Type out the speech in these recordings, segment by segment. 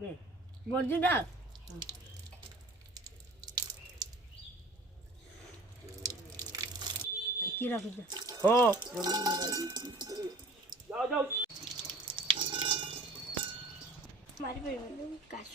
बर्जीटा की रख हो मारी पड़े काश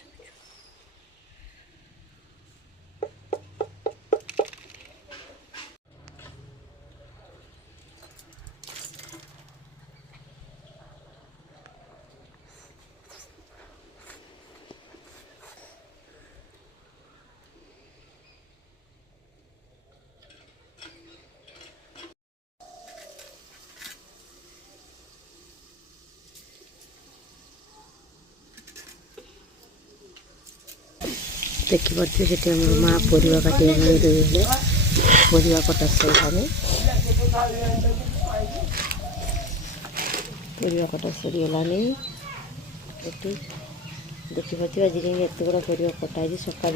देखिपे से माँ परिवा काटे परिवा कटा सर परिवा कटा सरीगलानी देखिपे आज एत बड़ा परिवा कटाई सका ये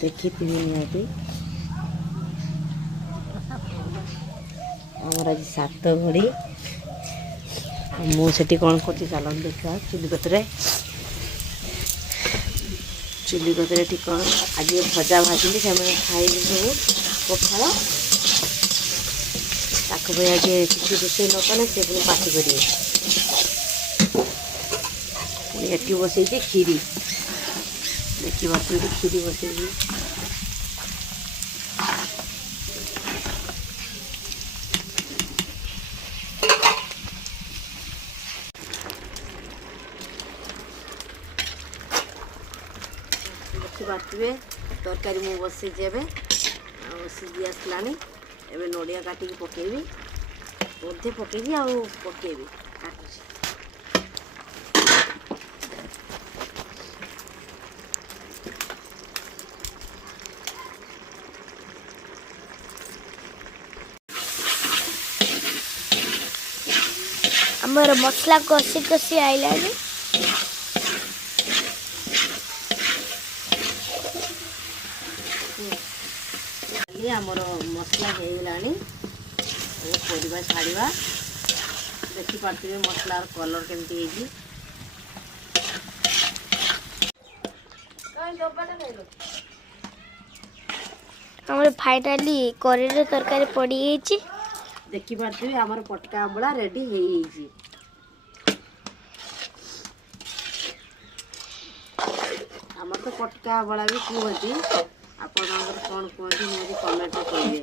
देखी निहाती आमर आज 7 घड़ी मुझे कौन कर चलन देखा चुली कतरे चुली कतरे कौन आज भजा भाजी से खाई सब पखाड़ ताक आज किसी रोषे न कले से पुणी पार्टी करेंगे ये बसई खीरी देखिए खीरी बसई बाटे तरकारी मु बसई सीझी आसलानी एवं नड़िया काटिकी पकेबी अधे पकेबी आ पकेबी काटुची आमर मसला कषी कषी आइलानी आमर मसला हो गलानी परिवा छाड़ा देखिपे मसलार कलर केमती हमर फाइनली करेर तरकारी पड़ी गई देखिपे आमर पटका आंबला रेडी हो आमर तो पटका आंबला भी कहती आप कौन कहते निहाती कमेंट करेंगे।